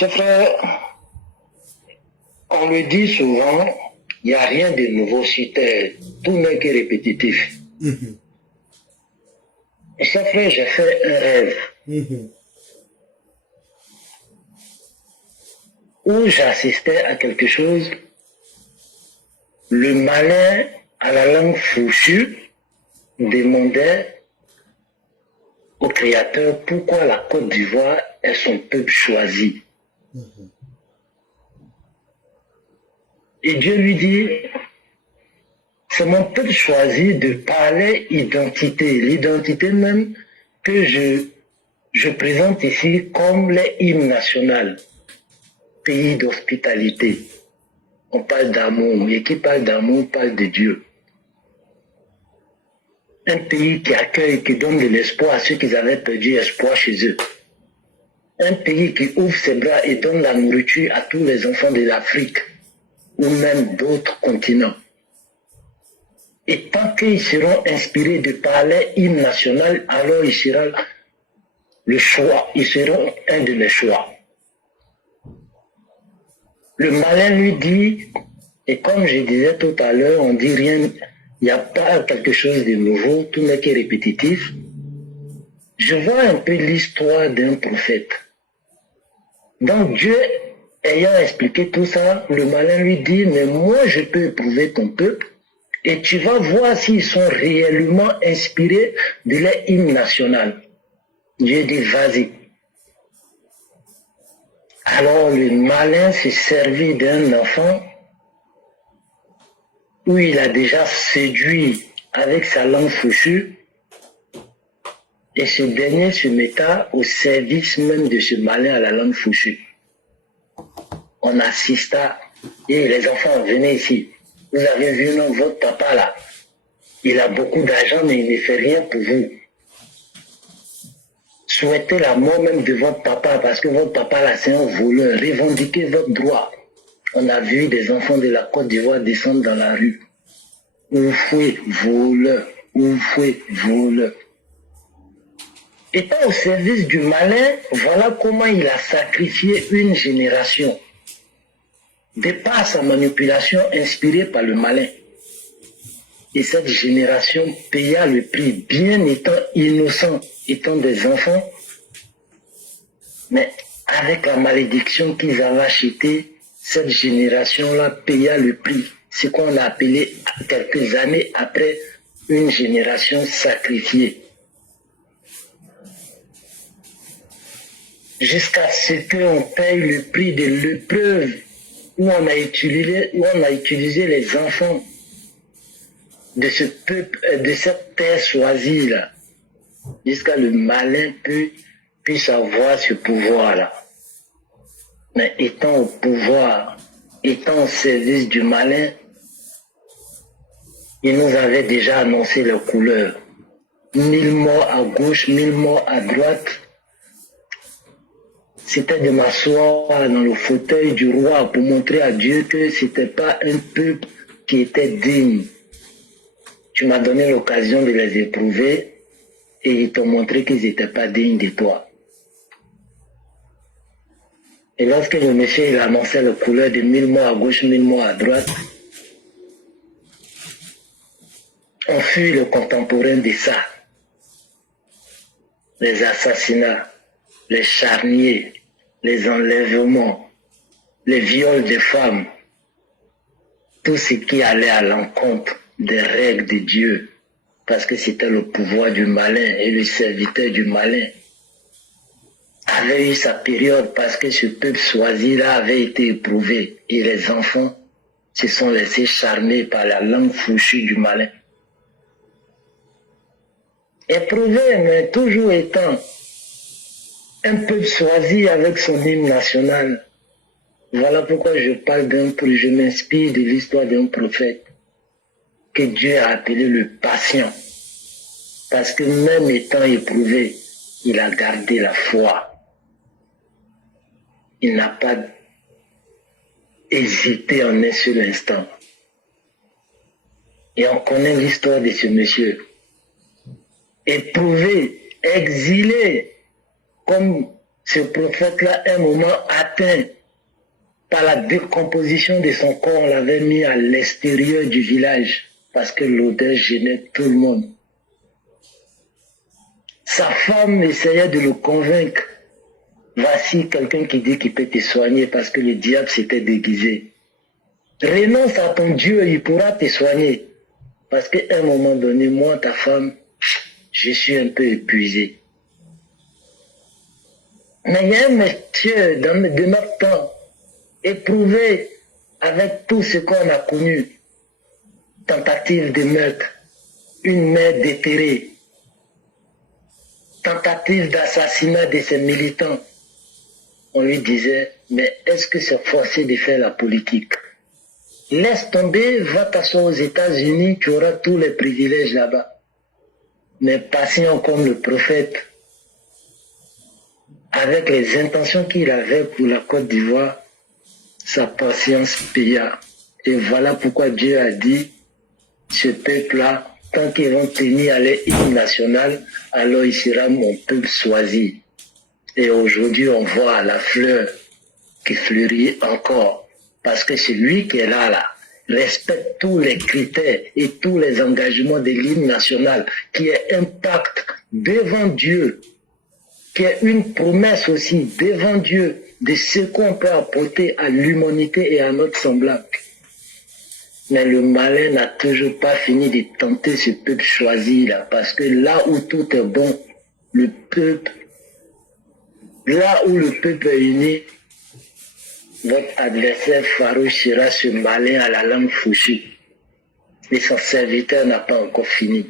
Chers frères, on le dit souvent, il n'y a rien de nouveau sur terre, tout n'est que répétitif. Chers frères, j'ai fait un rêve où j'assistais à quelque chose. Le malin à la langue fourchue demandait au Créateur pourquoi la Côte d'Ivoire est son peuple choisi. Et Dieu lui dit, c'est mon peuple choisi de parler identité, l'identité même que je présente ici comme les hymnes nationaux, pays d'hospitalité. On parle d'amour, et qui parle d'amour parle de Dieu. Un pays qui accueille, qui donne de l'espoir à ceux qui avaient perdu espoir chez eux. Un pays qui ouvre ses bras et donne la nourriture à tous les enfants de l'Afrique ou même d'autres continents. Et tant qu'ils seront inspirés de parler hymne national, alors il sera le choix, ils seront un de mes choix. Le malin lui dit, et comme je disais tout à l'heure, on dit rien, il n'y a pas quelque chose de nouveau, tout n'est que répétitif. Je vois un peu l'histoire d'un prophète. Donc Dieu, ayant expliqué tout ça, le malin lui dit, mais moi je peux éprouver ton peuple, et tu vas voir s'ils sont réellement inspirés de leur hymne national. Dieu dit, vas-y. Alors le malin s'est servi d'un enfant où il a déjà séduit avec sa langue fourchue, et ce dernier se metta au service même de ce malin à la langue fourchue. On assista, et les enfants, venez ici. Vous avez vu non, votre papa là, il a beaucoup d'argent mais il ne fait rien pour vous. Souhaitez la mort même de votre papa parce que votre papa là c'est un voleur. Revendiquez votre droit. On a vu des enfants de la Côte d'Ivoire descendre dans la rue. Oufoué, voleur, oufoué, voleur. Étant au service du malin, voilà comment il a sacrifié une génération. De par sa manipulation inspirée par le malin. Et cette génération paya le prix, bien étant innocents, étant des enfants, mais avec la malédiction qu'ils avaient achetée, cette génération-là paya le prix. Ce qu'on a appelé quelques années après une génération sacrifiée. Jusqu'à ce qu'on paye le prix de l'épreuve où on a utilisé les enfants de ce peuple, de cette terre choisie là, jusqu'à le malin puisse avoir ce pouvoir-là. Mais étant au pouvoir, étant au service du malin, il nous avait déjà annoncé les couleurs. 1000 morts à gauche, 1000 morts à droite. C'était de m'asseoir dans le fauteuil du roi pour montrer à Dieu que ce n'était pas un peuple qui était digne. Tu m'as donné l'occasion de les éprouver et ils t'ont montré qu'ils n'étaient pas dignes de toi. Et lorsque le monsieur il annonçait la couleur de 1000 morts à gauche, 1000 morts à droite, on fut le contemporain de ça. Les assassinats, les charniers, les enlèvements, les viols de femmes, tout ce qui allait à l'encontre des règles de Dieu, parce que c'était le pouvoir du malin et le serviteur du malin, avait eu sa période parce que ce peuple choisi-là avait été éprouvé et les enfants se sont laissés charmer par la langue fourchue du malin. Éprouvé, mais toujours étant un peuple choisi avec son hymne national. Voilà pourquoi je parle je m'inspire de l'histoire d'un prophète que Dieu a appelé le patient. Parce que même étant éprouvé, il a gardé la foi. Il n'a pas hésité en un seul instant. Et on connaît l'histoire de ce monsieur. Éprouvé, exilé, comme Ce prophète-là, à un moment atteint par la décomposition de son corps, on l'avait mis à l'extérieur du village parce que l'odeur gênait tout le monde. Sa femme essayait de le convaincre. Voici quelqu'un qui dit qu'il peut te soigner parce que le diable s'était déguisé. Renonce à ton Dieu, il pourra te soigner. Parce qu'à un moment donné, moi, ta femme, je suis un peu épuisé. Mais il y a un monsieur de notre temps, éprouvé avec tout ce qu'on a connu. Tentative de meurtre, une mère déterrée, tentative d'assassinat de ses militants. On lui disait, mais est-ce que c'est forcé de faire la politique? Laisse tomber, va t'asseoir aux États-Unis, tu auras tous les privilèges là-bas. Mais patient comme le prophète, avec les intentions qu'il avait pour la Côte d'Ivoire, sa patience paya. Et voilà pourquoi Dieu a dit, ce peuple-là, tant qu'ils vont tenir à leur hymne national, alors il sera mon peuple choisi. Et aujourd'hui, on voit la fleur qui fleurit encore. Parce que celui qui est là, respecte tous les critères et tous les engagements de l'hymne national, qui est un pacte devant Dieu, qui est une promesse aussi devant Dieu de ce qu'on peut apporter à l'humanité et à notre semblable. Mais le malin n'a toujours pas fini de tenter ce peuple choisi là, parce que là où tout est bon, là où le peuple est uni, votre adversaire farouche sera ce malin à la langue fauchée. Et son serviteur n'a pas encore fini.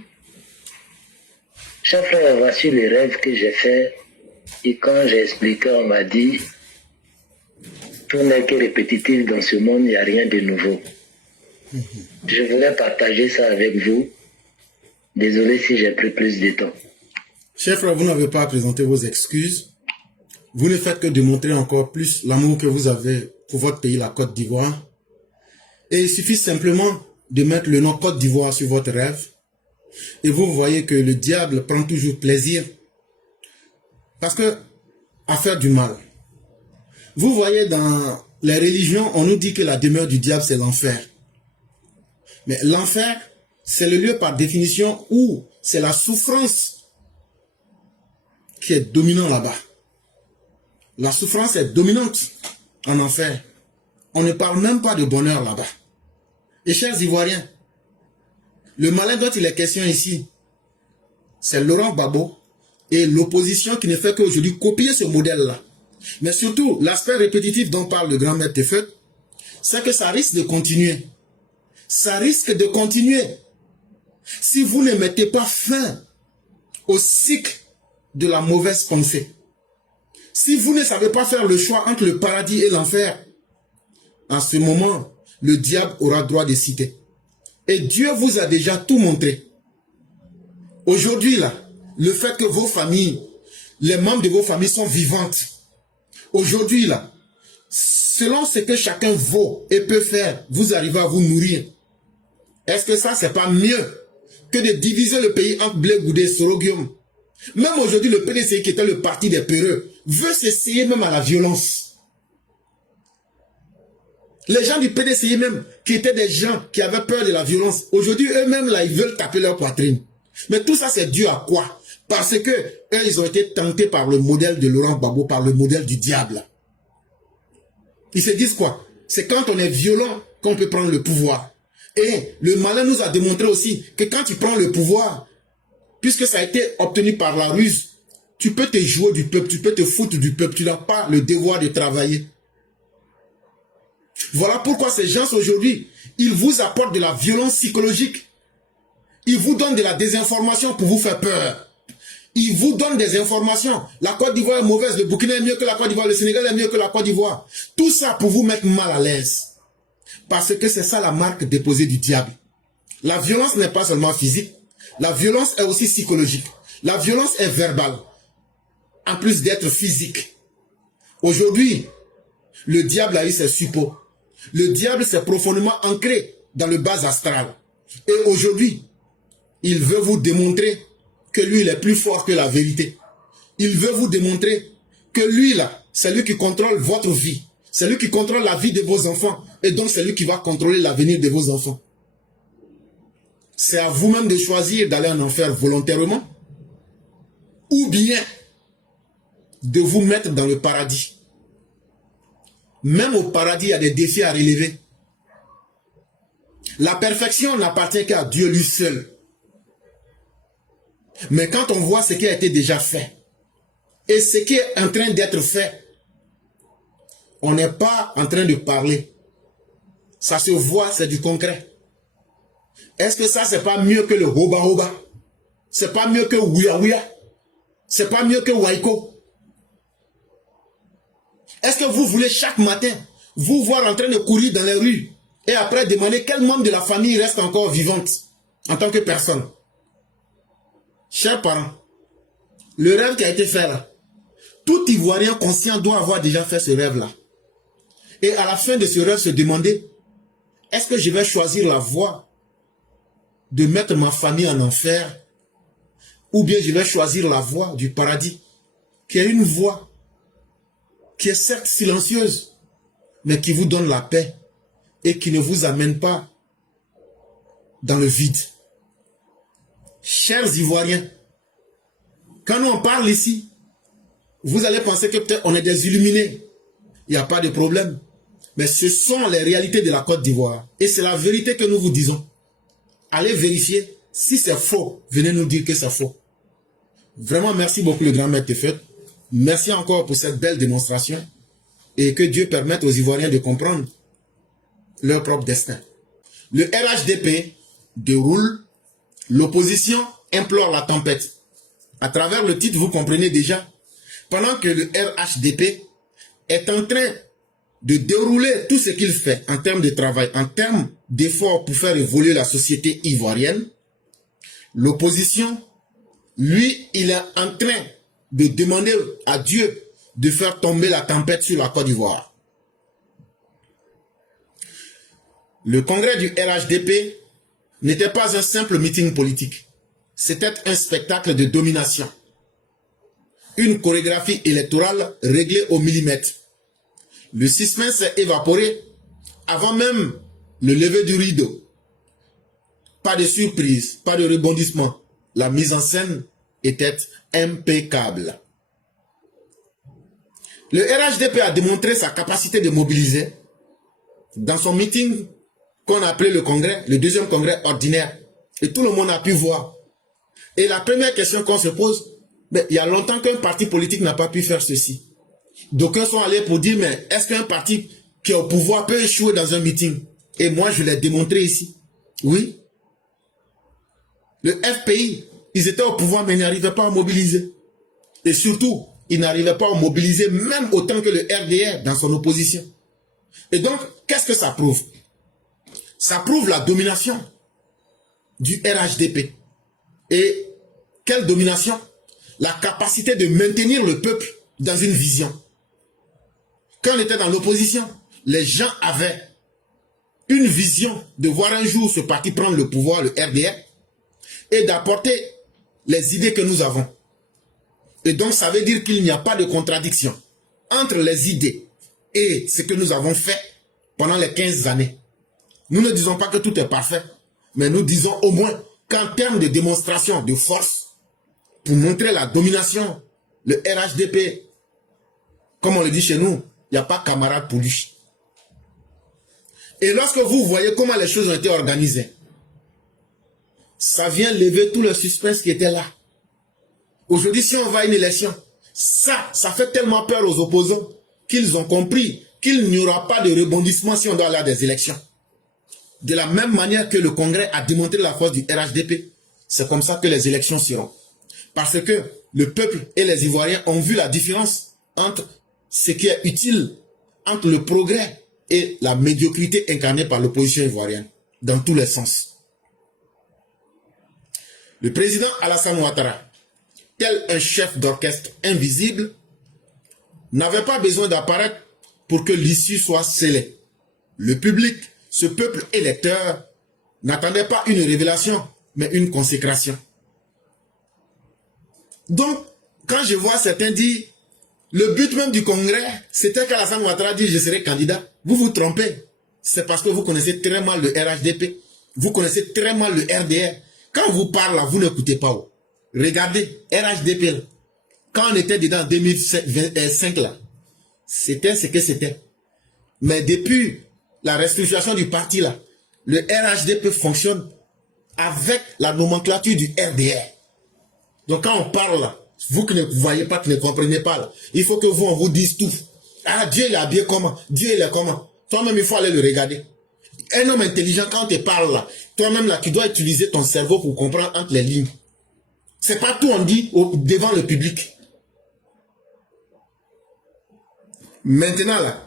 Chers frères, voici les rêves que j'ai faits. Et quand j'ai expliqué, on m'a dit, tout n'est que répétitif dans ce monde, il n'y a rien de nouveau. Je voulais partager ça avec vous. Désolé si j'ai pris plus de temps. Cher frère, vous n'avez pas à présenter vos excuses. Vous ne faites que démontrer encore plus l'amour que vous avez pour votre pays, la Côte d'Ivoire. Et il suffit simplement de mettre le nom Côte d'Ivoire sur votre rêve. Et vous voyez que le diable prend toujours plaisir. Parce que, à faire du mal. Vous voyez dans les religions, on nous dit que la demeure du diable, c'est l'enfer. Mais l'enfer, c'est le lieu par définition où c'est la souffrance qui est dominante là-bas. La souffrance est dominante en enfer. On ne parle même pas de bonheur là-bas. Et chers Ivoiriens, le malin dont il est question ici, c'est Laurent Gbagbo et l'opposition qui ne fait qu'aujourd'hui copier ce modèle-là. Mais surtout, l'aspect répétitif dont parle le grand maître Tefeu, c'est que ça risque de continuer. Ça risque de continuer. Si vous ne mettez pas fin au cycle de la mauvaise pensée, si vous ne savez pas faire le choix entre le paradis et l'enfer, en ce moment, le diable aura droit de citer. Et Dieu vous a déjà tout montré. Aujourd'hui, là, le fait que vos familles, les membres de vos familles sont vivantes. Aujourd'hui, là, selon ce que chacun vaut et peut faire, vous arrivez à vous nourrir. Est-ce que ça, c'est pas mieux que de diviser le pays entre Blé Goudé et Sorogium? Même aujourd'hui, le PDCI, qui était le parti des peureux, veut s'essayer même à la violence. Les gens du PDCI même, qui étaient des gens qui avaient peur de la violence, aujourd'hui, eux-mêmes, là, ils veulent taper leur poitrine. Mais tout ça, c'est dû à quoi? Parce que eux, ils ont été tentés par le modèle de Laurent Gbagbo, par le modèle du diable. Ils se disent quoi? C'est quand on est violent qu'on peut prendre le pouvoir. Et le malin nous a démontré aussi que quand tu prends le pouvoir, puisque ça a été obtenu par la ruse, tu peux te jouer du peuple, tu peux te foutre du peuple, tu n'as pas le devoir de travailler. Voilà pourquoi ces gens aujourd'hui, ils vous apportent de la violence psychologique. Ils vous donnent de la désinformation pour vous faire peur. Ils vous donnent des informations. La Côte d'Ivoire est mauvaise, le Burkina est mieux que la Côte d'Ivoire, le Sénégal est mieux que la Côte d'Ivoire. Tout ça pour vous mettre mal à l'aise. Parce que c'est ça la marque déposée du diable. La violence n'est pas seulement physique. La violence est aussi psychologique. La violence est verbale. En plus d'être physique. Aujourd'hui, le diable a eu ses suppôts. Le diable s'est profondément ancré dans le bas astral. Et aujourd'hui, il veut vous démontrer que lui, il est plus fort que la vérité. Il veut vous démontrer que lui là, c'est lui qui contrôle votre vie. C'est lui qui contrôle la vie de vos enfants. Et donc c'est lui qui va contrôler l'avenir de vos enfants. C'est à vous-même de choisir d'aller en enfer volontairement ou bien de vous mettre dans le paradis. Même au paradis, il y a des défis à relever. La perfection n'appartient qu'à Dieu lui seul. Mais quand on voit ce qui a été déjà fait et ce qui est en train d'être fait, on n'est pas en train de parler. Ça se voit, c'est du concret. Est-ce que ça, c'est pas mieux que le hoba hoba? C'est pas mieux que ouya ouya? C'est pas mieux que waiko? Est-ce que vous voulez chaque matin vous voir en train de courir dans les rues et après demander quel membre de la famille reste encore vivante en tant que personne? Chers parents, le rêve qui a été fait là, tout Ivoirien conscient doit avoir déjà fait ce rêve-là. Et à la fin de ce rêve, se demander, est-ce que je vais choisir la voie de mettre ma famille en enfer ou bien je vais choisir la voie du paradis, qui est une voie qui est certes silencieuse, mais qui vous donne la paix et qui ne vous amène pas dans le vide. Chers Ivoiriens, quand nous on parle ici, vous allez penser que peut-être on est des illuminés. Il n'y a pas de problème. Mais ce sont les réalités de la Côte d'Ivoire. Et c'est la vérité que nous vous disons. Allez vérifier. Si c'est faux, venez nous dire que c'est faux. Vraiment, merci beaucoup le grand maître Tefet. Merci encore pour cette belle démonstration. Et que Dieu permette aux Ivoiriens de comprendre leur propre destin. Le RHDP déroule. L'opposition implore la tempête. À travers le titre, vous comprenez déjà. Pendant que le RHDP est en train de dérouler tout ce qu'il fait en termes de travail, en termes d'efforts pour faire évoluer la société ivoirienne, l'opposition, lui, il est en train de demander à Dieu de faire tomber la tempête sur la Côte d'Ivoire. Le congrès du RHDP n'était pas un simple meeting politique. C'était un spectacle de domination. Une chorégraphie électorale réglée au millimètre. Le suspense s'est évaporé avant même le lever du rideau. Pas de surprise, pas de rebondissement. La mise en scène était impeccable. Le RHDP a démontré sa capacité de mobiliser dans son meeting qu'on a appelé le congrès, le deuxième congrès ordinaire. Et tout le monde a pu voir. Et la première question qu'on se pose, mais il y a longtemps qu'un parti politique n'a pas pu faire ceci. D'aucuns sont allés pour dire, mais est-ce qu'un parti qui est au pouvoir peut échouer dans un meeting? Et moi, je l'ai démontré ici. Oui. Le FPI, ils étaient au pouvoir, mais ils n'arrivaient pas à mobiliser. Et surtout, ils n'arrivaient pas à mobiliser même autant que le RDR dans son opposition. Et donc, qu'est-ce que ça prouve? Ça prouve la domination du RHDP. Et quelle domination? La capacité de maintenir le peuple dans une vision. Quand on était dans l'opposition, les gens avaient une vision de voir un jour ce parti prendre le pouvoir, le RDR, et d'apporter les idées que nous avons. Et donc ça veut dire qu'il n'y a pas de contradiction entre les idées et ce que nous avons fait pendant les 15 années. Nous ne disons pas que tout est parfait, mais nous disons au moins qu'en termes de démonstration de force, pour montrer la domination, le RHDP, comme on le dit chez nous, il n'y a pas camarade pour lui. Et lorsque vous voyez comment les choses ont été organisées, ça vient lever tout le suspense qui était là. Aujourd'hui, si on va à une élection, ça fait tellement peur aux opposants qu'ils ont compris qu'il n'y aura pas de rebondissement si on doit aller à des élections. De la même manière que le Congrès a démontré la force du RHDP, c'est comme ça que les élections seront. Parce que le peuple et les Ivoiriens ont vu la différence entre ce qui est utile, entre le progrès et la médiocrité incarnée par l'opposition ivoirienne, dans tous les sens. Le président Alassane Ouattara, tel un chef d'orchestre invisible, n'avait pas besoin d'apparaître pour que l'issue soit scellée. Le public, ce peuple électeur, n'attendait pas une révélation, mais une consécration. Donc, quand je vois certains dire Le but même du congrès, c'était qu'Alassane Ouattara dit je serai candidat. Vous vous trompez. C'est parce que vous connaissez très mal le RHDP. Vous connaissez très mal le RDR. Quand on vous parle là, vous n'écoutez pas. Regardez, RHDP là. Quand on était dedans en 2005 là, c'était ce que c'était. Mais depuis la restructuration du parti là, le RHDP fonctionne avec la nomenclature du RDR. Donc quand on parle là, vous qui ne voyez pas, qui ne comprenez pas là, il faut que vous, on vous dise tout. Ah, Dieu il est habillé comment? Dieu il est comment? Toi-même, il faut aller le regarder. Un homme intelligent, quand on te parle là, toi-même là, tu dois utiliser ton cerveau pour comprendre entre les lignes. C'est pas tout on dit devant le public. Maintenant là,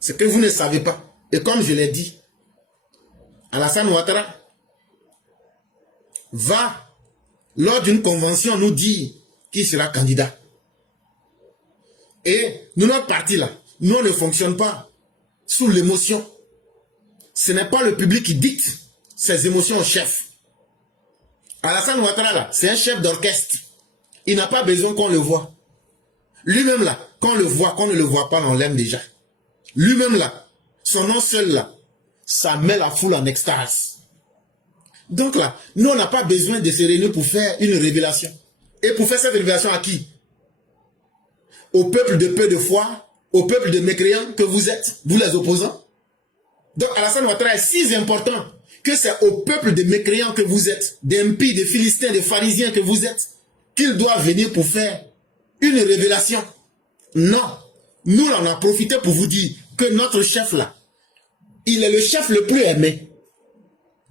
ce que vous ne savez pas, et comme je l'ai dit, Alassane Ouattara va, lors d'une convention, nous dire qui sera candidat. Et nous, notre parti là, nous on ne fonctionne pas sous l'émotion. Ce n'est pas le public qui dicte ses émotions au chef. Alassane Ouattara là, c'est un chef d'orchestre. Il n'a pas besoin qu'on le voie. Lui-même là, qu'on le voit, qu'on ne le voit pas, on l'aime déjà. Lui-même là, son nom seul là, ça met la foule en extase. Donc là, nous on n'a pas besoin de se réunir pour faire une révélation. Et pour faire cette révélation à qui? Au peuple de peu de foi, au peuple de mécréants que vous êtes, vous les opposants. Donc Alassane Ouattara est si important que c'est au peuple de mécréants que vous êtes, des impies, des philistins, des pharisiens que vous êtes, qu'il doit venir pour faire une révélation. Non. Nous, on a profité pour vous dire que notre chef là, il est le chef le plus aimé.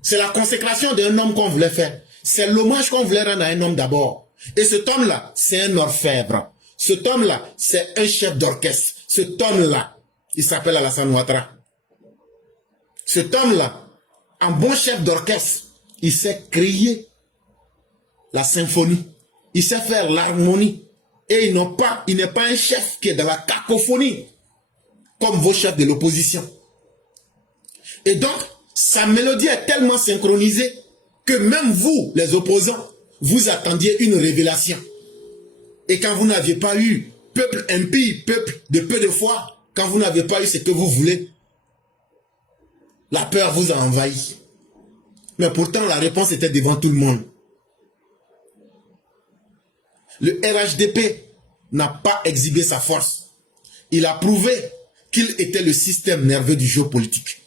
C'est la consécration d'un homme qu'on voulait faire. C'est l'hommage qu'on voulait rendre à un homme d'abord. Et cet homme-là, c'est un orfèvre. Cet homme-là, c'est un chef d'orchestre. Cet homme-là, il s'appelle Alassane Ouattara. Cet homme-là, un bon chef d'orchestre, il sait crier la symphonie. Il sait faire l'harmonie. Et il n'est pas un chef qui est dans la cacophonie, comme vos chefs de l'opposition. Et donc, sa mélodie est tellement synchronisée que même vous, les opposants, vous attendiez une révélation. Et quand vous n'aviez pas eu, peuple impie, peuple de peu de foi, quand vous n'avez pas eu ce que vous voulez, la peur vous a envahi. Mais pourtant, la réponse était devant tout le monde. Le RHDP n'a pas exhibé sa force. Il a prouvé qu'il était le système nerveux du jeu politique.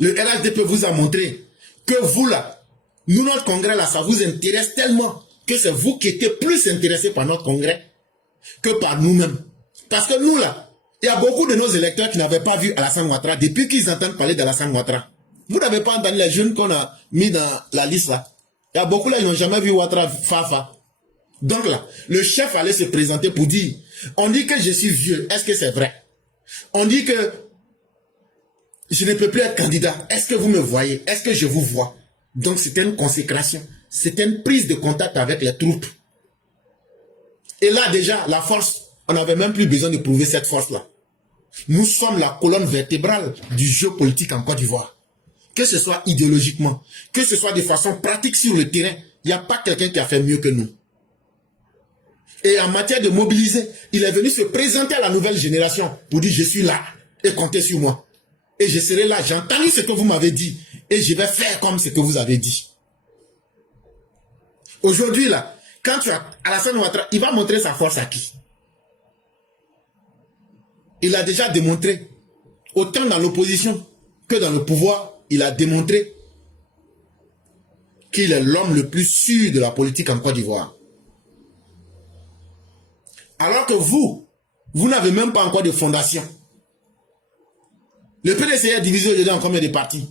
Le RHDP vous a montré que vous là, nous notre congrès là, ça vous intéresse tellement que c'est vous qui étiez plus intéressés par notre congrès que par nous-mêmes. Parce que nous là, il y a beaucoup de nos électeurs qui n'avaient pas vu Alassane Ouattara depuis qu'ils entendent parler d'Alassane Ouattara. Vous n'avez pas entendu les jeunes qu'on a mis dans la liste là. Il y a beaucoup là, ils n'ont jamais vu Ouattara Fafa. Donc là, le chef allait se présenter pour dire, on dit que je suis vieux, est-ce que c'est vrai? On dit que je ne peux plus être candidat, est-ce que vous me voyez? Est-ce que je vous vois? Donc c'était une consécration, c'était une prise de contact avec les troupes. Et là déjà, la force, on n'avait même plus besoin de prouver cette force-là. Nous sommes la colonne vertébrale du jeu politique en Côte d'Ivoire. Que ce soit idéologiquement, que ce soit de façon pratique sur le terrain, il n'y a pas quelqu'un qui a fait mieux que nous. Et en matière de mobiliser, il est venu se présenter à la nouvelle génération pour dire je suis là et comptez sur moi. Et je serai là, j'ai entendu ce que vous m'avez dit et je vais faire comme ce que vous avez dit. Aujourd'hui là, quand tu as Alassane Ouattara, il va montrer sa force à qui? Il a déjà démontré, autant dans l'opposition que dans le pouvoir, il a démontré qu'il est l'homme le plus sûr de la politique en Côte d'Ivoire. Alors que vous n'avez même pas encore de fondation. Le PDC est divisé aujourd'hui en combien de partis?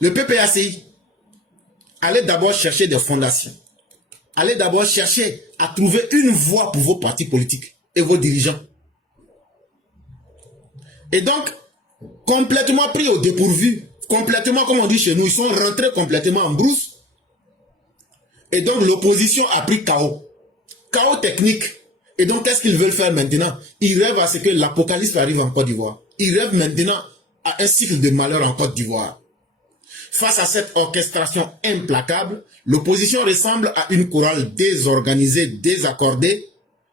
Le PPACI, allez d'abord chercher des fondations. Allez d'abord chercher à trouver une voie pour vos partis politiques et vos dirigeants. Et donc, complètement pris au dépourvu, complètement, comme on dit chez nous, ils sont rentrés complètement en brousse. Et donc, l'opposition a pris chaos. Chaos technique. Et donc, qu'est-ce qu'ils veulent faire maintenant? Ils rêvent à ce que l'apocalypse arrive en Côte d'Ivoire. Ils rêvent maintenant à un cycle de malheur en Côte d'Ivoire. Face à cette orchestration implacable, l'opposition ressemble à une chorale désorganisée, désaccordée,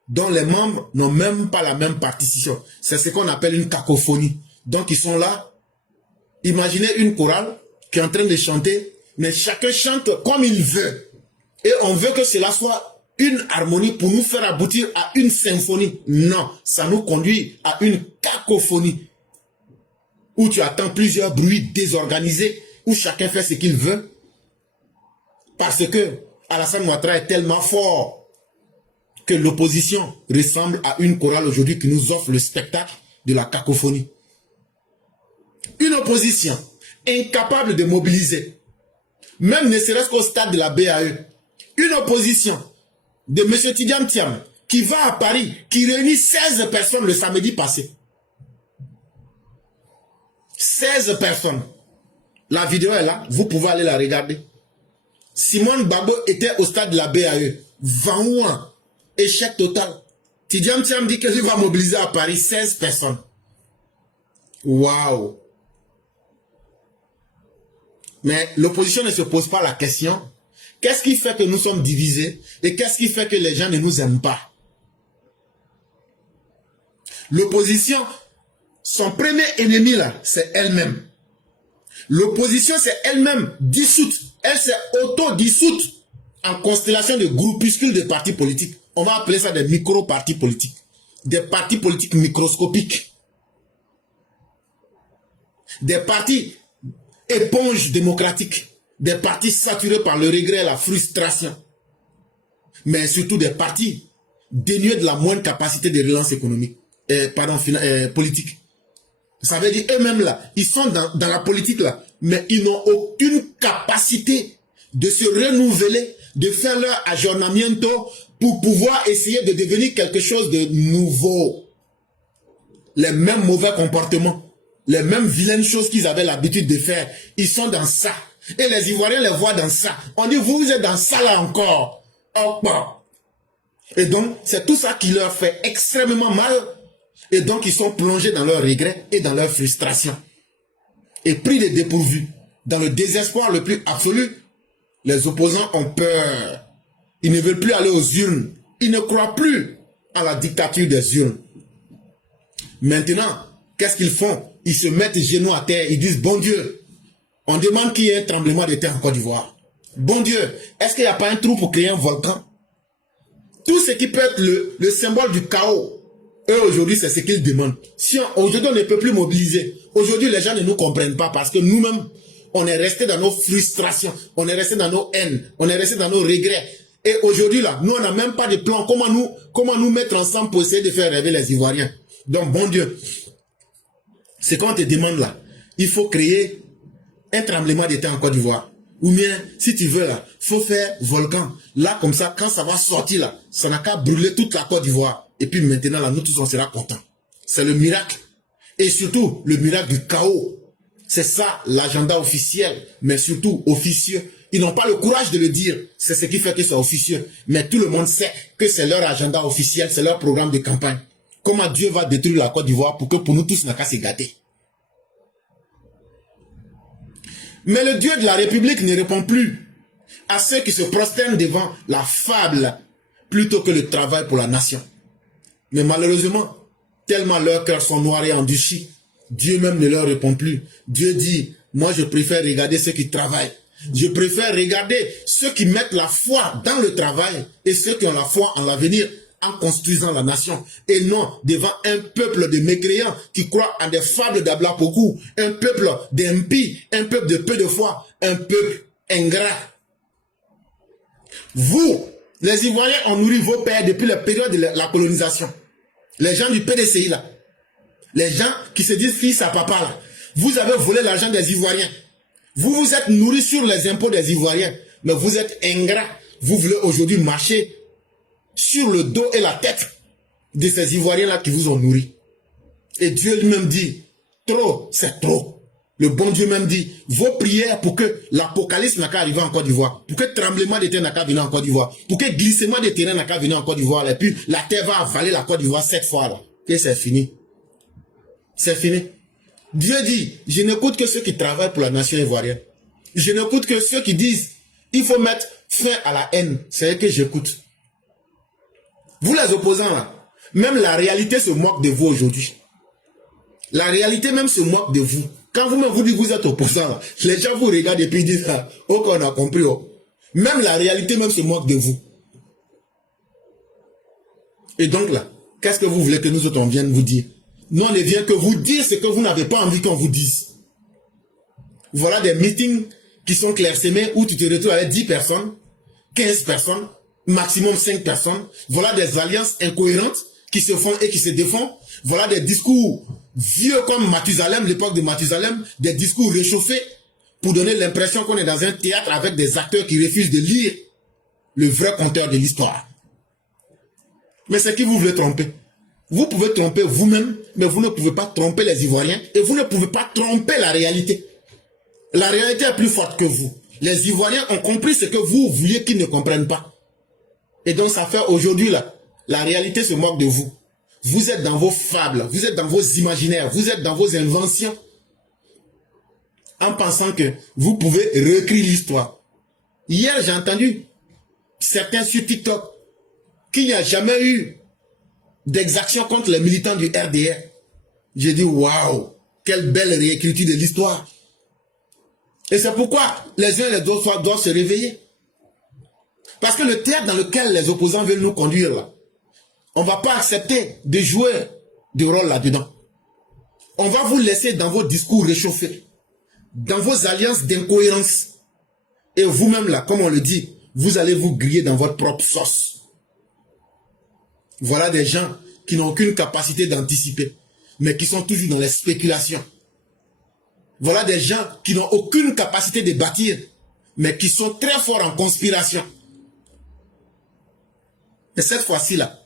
dont les membres n'ont même pas la même partition. C'est ce qu'on appelle une cacophonie. Donc ils sont là. Imaginez une chorale qui est en train de chanter, mais chacun chante comme il veut. Et on veut que cela soit une harmonie pour nous faire aboutir à une symphonie. Non, ça nous conduit à une cacophonie. Où tu attends plusieurs bruits désorganisés, où chacun fait ce qu'il veut. Parce que Alassane Ouattara est tellement fort que l'opposition ressemble à une chorale aujourd'hui qui nous offre le spectacle de la cacophonie. Une opposition incapable de mobiliser, même ne serait-ce qu'au stade de la BAE. Une opposition de M. Tidjane Thiam qui va à Paris, qui réunit 16 personnes le samedi passé. 16 personnes. La vidéo est là, vous pouvez aller la regarder. Simone Babo était au stade de la BAE. Vanouan, échec total. Tidjane Thiam dit qu'il va mobiliser à Paris 16 personnes. Waouh! Mais l'opposition ne se pose pas la question. Qu'est-ce qui fait que nous sommes divisés? Et qu'est-ce qui fait que les gens ne nous aiment pas? L'opposition, son premier ennemi là, c'est elle-même. L'opposition, c'est elle-même dissoute. Elle s'est auto-dissoute en constellation de groupuscules de partis politiques. On va appeler ça des micro-partis politiques. Des partis politiques microscopiques. Des partis éponges démocratiques. Des partis saturés par le regret et la frustration. Mais surtout des partis dénués de la moindre capacité de relance économique. Politique. Ça veut dire eux-mêmes là, ils sont dans la politique là, mais ils n'ont aucune capacité de se renouveler, de faire leur aggiornamiento pour pouvoir essayer de devenir quelque chose de nouveau. Les mêmes mauvais comportements, les mêmes vilaines choses qu'ils avaient l'habitude de faire, ils sont dans ça. Et les Ivoiriens les voient dans ça. On dit, vous êtes dans ça là encore. Oh, bon. Et donc, c'est tout ça qui leur fait extrêmement mal. Et donc, ils sont plongés dans leurs regrets et dans leur frustration. Et pris de dépourvu, dans le désespoir le plus absolu, les opposants ont peur. Ils ne veulent plus aller aux urnes. Ils ne croient plus à la dictature des urnes. Maintenant, qu'est-ce qu'ils font? Ils se mettent genoux à terre. Ils disent, bon Dieu, on demande qu'il y ait un tremblement de terre en Côte d'Ivoire. Bon Dieu, est-ce qu'il n'y a pas un trou pour créer un volcan? Tout ce qui peut être le symbole du chaos. Eux, aujourd'hui, c'est ce qu'ils demandent. Si aujourd'hui, on ne peut plus mobiliser. Aujourd'hui, les gens ne nous comprennent pas parce que nous-mêmes, on est restés dans nos frustrations. On est restés dans nos haines. On est restés dans nos regrets. Et aujourd'hui, là, nous, on n'a même pas de plan. Comment nous mettre ensemble pour essayer de faire rêver les Ivoiriens? Donc, bon Dieu, ce qu'on te demande là, il faut créer un tremblement de terre en Côte d'Ivoire. Ou bien, si tu veux là, faut faire volcan. Là, comme ça, quand ça va sortir là, ça n'a qu'à brûler toute la Côte d'Ivoire. Et puis maintenant, là, nous tous, on sera contents. C'est le miracle. Et surtout, le miracle du chaos. C'est ça, l'agenda officiel, mais surtout officieux. Ils n'ont pas le courage de le dire. C'est ce qui fait que c'est officieux. Mais tout le monde sait que c'est leur agenda officiel, c'est leur programme de campagne. Comment Dieu va détruire la Côte d'Ivoire pour que pour nous tous, on n'a qu'à se gâter. Mais le Dieu de la République ne répond plus à ceux qui se prosternent devant la fable plutôt que le travail pour la nation. Mais malheureusement, tellement leurs cœurs sont noirs et endurcis, Dieu même ne leur répond plus. Dieu dit, moi je préfère regarder ceux qui travaillent. Je préfère regarder ceux qui mettent la foi dans le travail et ceux qui ont la foi en l'avenir en construisant la nation. Et non devant un peuple de mécréants qui croient à des fables d'Ablapoku, un peuple d'impies, un peuple de peu de foi, un peuple ingrat. Vous, les Ivoiriens ont nourri vos pères depuis la période de la colonisation. Les gens du PDCI là, les gens qui se disent fils à papa là, vous avez volé l'argent des Ivoiriens. Vous vous êtes nourris sur les impôts des Ivoiriens, mais vous êtes ingrats. Vous voulez aujourd'hui marcher sur le dos et la tête de ces Ivoiriens-là qui vous ont nourri. Et Dieu lui-même dit, trop, c'est trop. Le bon Dieu même dit, vos prières pour que l'apocalypse n'a qu'à arriver en Côte d'Ivoire, pour que tremblement de terre n'a qu'à venir en Côte d'Ivoire, pour que glissement de terrain n'a qu'à venir en Côte d'Ivoire, et puis la terre va avaler la Côte d'Ivoire 7 fois là. Et c'est fini. C'est fini. Dieu dit, je n'écoute que ceux qui travaillent pour la nation ivoirienne. Je n'écoute que ceux qui disent, il faut mettre fin à la haine. C'est eux que j'écoute. Vous les opposants là, même la réalité se moque de vous aujourd'hui. La réalité même se moque de vous. Quand vous-même vous dites que vous êtes opposant là, les gens vous regardent et puis disent, ah, oh qu'on a compris. Oh. Même la réalité même se moque de vous. Et donc là, qu'est-ce que vous voulez que nous autres on vienne vous dire? Nous on ne vient que vous dire ce que vous n'avez pas envie qu'on vous dise. Voilà des meetings qui sont clairsemés où tu te retrouves avec 10 personnes, 15 personnes, maximum 5 personnes. Voilà des alliances incohérentes qui se font et qui se défendent. Voilà des discours vieux comme Mathusalem, l'époque de Mathusalem, des discours réchauffés pour donner l'impression qu'on est dans un théâtre avec des acteurs qui refusent de lire le vrai conteur de l'histoire. Mais c'est qui vous voulez tromper? Vous pouvez tromper vous-même, mais vous ne pouvez pas tromper les Ivoiriens et vous ne pouvez pas tromper la réalité. La réalité est plus forte que vous. Les Ivoiriens ont compris ce que vous vouliez qu'ils ne comprennent pas. Et donc ça fait aujourd'hui là, la réalité se moque de vous. Vous êtes dans vos fables, vous êtes dans vos imaginaires, vous êtes dans vos inventions. En pensant que vous pouvez réécrire l'histoire. Hier j'ai entendu certains sur TikTok qu'il n'y a jamais eu d'exaction contre les militants du RDR. J'ai dit waouh, quelle belle réécriture de l'histoire. Et c'est pourquoi les uns et les autres doivent se réveiller. Parce que le théâtre dans lequel les opposants veulent nous conduire là, on ne va pas accepter de jouer de rôle là-dedans. On va vous laisser dans vos discours réchauffés, dans vos alliances d'incohérence. Et vous-même là, comme on le dit, vous allez vous griller dans votre propre sauce. Voilà des gens qui n'ont aucune capacité d'anticiper, mais qui sont toujours dans les spéculations. Voilà des gens qui n'ont aucune capacité de bâtir, mais qui sont très forts en conspiration. Et cette fois-ci là,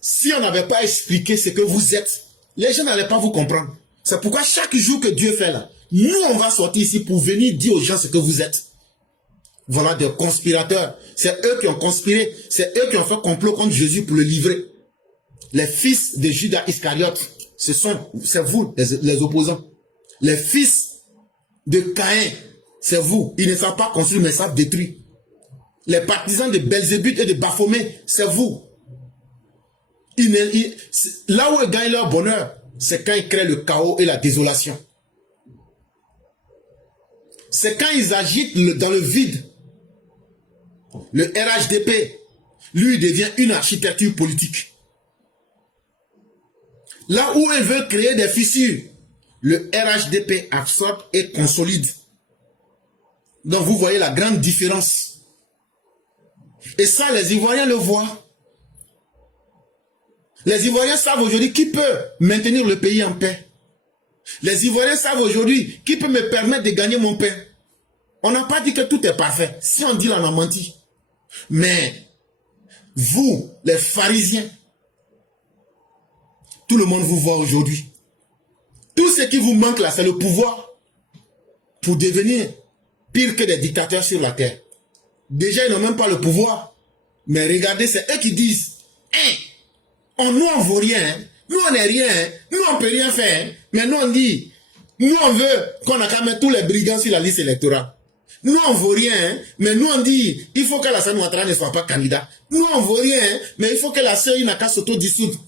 si on n'avait pas expliqué ce que vous êtes, les gens n'allaient pas vous comprendre. C'est pourquoi chaque jour que Dieu fait là, nous on va sortir ici pour venir dire aux gens ce que vous êtes. Voilà des conspirateurs. C'est eux qui ont conspiré. C'est eux qui ont fait complot contre Jésus pour le livrer. Les fils de Judas Iscariote, c'est vous, les opposants. Les fils de Caïn, c'est vous. Ils ne savent pas construire, mais ils savent détruire. Les partisans de Belzébuth et de Baphomet, c'est vous. Là où ils gagnent leur bonheur, c'est quand ils créent le chaos et la désolation. C'est quand ils agitent dans le vide. Le RHDP, lui, devient une architecture politique. Là où ils veulent créer des fissures, le RHDP absorbe et consolide. Donc vous voyez la grande différence. Et ça, les Ivoiriens le voient. Les Ivoiriens savent aujourd'hui qui peut maintenir le pays en paix. Les Ivoiriens savent aujourd'hui qui peut me permettre de gagner mon pain. On n'a pas dit que tout est parfait. Si on dit là, on a menti. Mais vous, les pharisiens, tout le monde vous voit aujourd'hui. Tout ce qui vous manque là, c'est le pouvoir pour devenir pire que des dictateurs sur la terre. Déjà, ils n'ont même pas le pouvoir. Mais regardez, c'est eux qui disent, nous on vaut rien, hein. Nous on n'est rien, hein. Nous on peut rien faire, hein. Mais nous on dit, nous on veut qu'on a qu'à mettre tous les brigands sur la liste électorale. Nous on vaut rien, hein. Mais nous on dit, il faut que Alassane Ouattara ne soit pas candidat. Nous on vaut rien, hein. Mais il faut que la CEI n'a qu'à s'auto-dissoudre.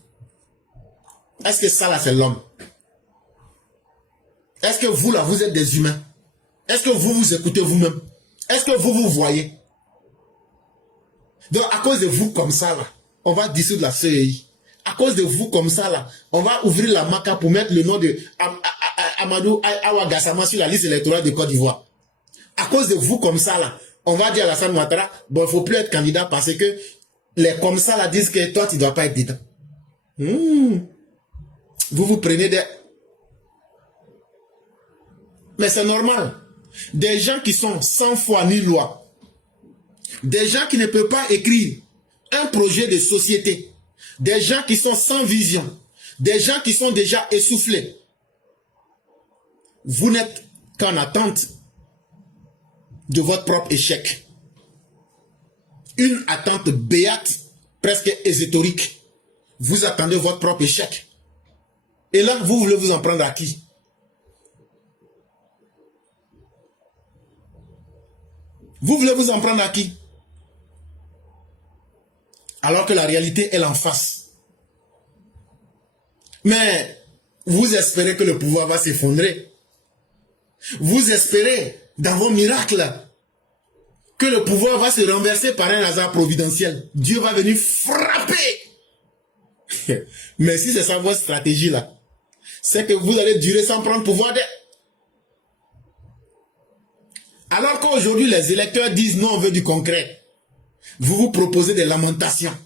Est-ce que ça là c'est l'homme? Est-ce que vous là vous êtes des humains? Est-ce que vous vous écoutez vous-même? Est-ce que vous vous voyez? Donc à cause de vous comme ça là, on va dissoudre la CEI. À cause de vous comme ça là, on va ouvrir la MACA pour mettre le nom de Amadou Awa Gassama sur la liste électorale de Côte d'Ivoire. À cause de vous comme ça là, on va dire à Alassane Ouattara, bon il ne faut plus être candidat parce que les comme ça là disent que toi tu ne dois pas être dedans. Vous vous prenez des... Mais c'est normal. Des gens qui sont sans foi ni loi. Des gens qui ne peuvent pas écrire un projet de société. Des gens qui sont sans vision. Des gens qui sont déjà essoufflés. Vous n'êtes qu'en attente de votre propre échec. Une attente béate, presque ésotérique. Vous attendez votre propre échec. Et là, vous voulez vous en prendre à qui? Vous voulez vous en prendre à qui? alors que la réalité est en face. Mais vous espérez que le pouvoir va s'effondrer. Vous espérez, dans vos miracles, que le pouvoir va se renverser par un hasard providentiel. Dieu va venir frapper. Mais si c'est ça votre stratégie là, c'est que vous allez durer sans prendre pouvoir d'être. Alors qu'aujourd'hui les électeurs disent non, on veut du concret. Vous vous proposez des lamentations.